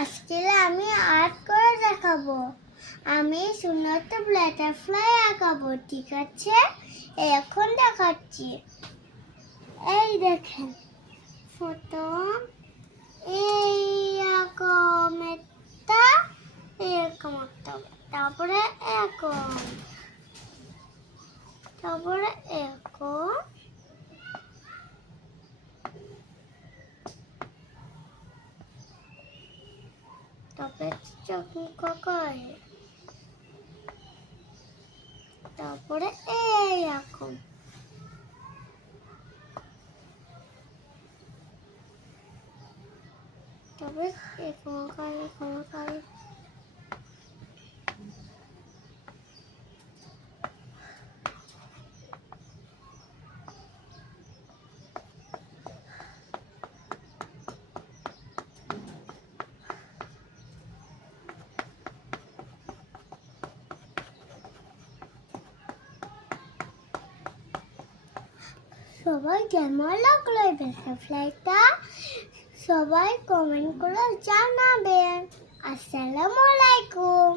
আজকে আমি আর্ট করে দেখাবো। আমি সুন্দর একটা বাটারফ্লাই আঁকাবো, ঠিক আছে? এখন দেখাচ্ছি। এই দেখেন, প্রথম এরকম একটা, এরকম একটা, তারপরে এরকম, তারপরে এরকম, তারপরে চকমুখ, তারপরে এইরকম, তারপরে এরকম। সবাই কেমন লাগলো এই বাটারফ্লাইটা? সবাই কমেন্ট করে জানাবেন। আসসালামু আলাইকুম।